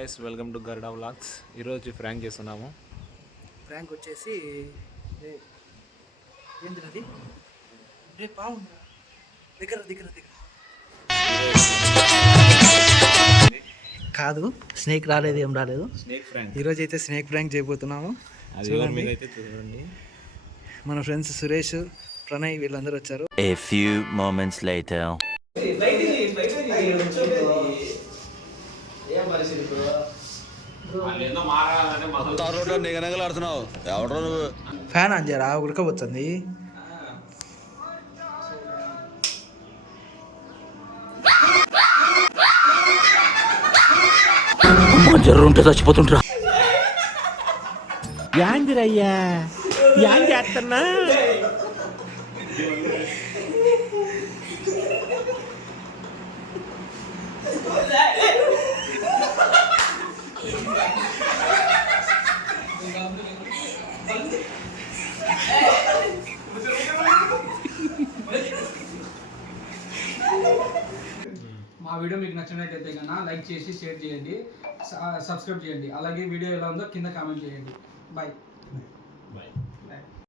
Guys welcome to Garuda vlogs. ఈరోజు Frank చేస్తున్నాము. Frank వచ్చేసి ఏంటిది రే పావు దగ్గర దగ్గర దగ్గర కాదు, స్నేక్ రాలేదు, ఏం రాలేదు. స్నేక్ ఫ్రాంక్ ఈరోజు అయితే స్నేక్ ఫ్రాంక్ చేయబోతున్నాము. చూడండి. మన ఫ్రెండ్స్ సురేష్, ప్రణయ్ వీళ్ళందరూ వచ్చారు. A few moments later. Fan on చేయరా, ఉడకపోతుంది. జర్రుంటే చచ్చిపోతుంటా. యాందిరయ్యా యాంది చేస్తున్నా. మా వీడియో మీకు నచ్చినట్లయితే కన్నా లైక్ చేసి షేర్ చేయండి, సబ్స్క్రైబ్ చేయండి. అలాగే వీడియో ఎలా ఉందో కింద కామెంట్ చేయండి. బాయ్.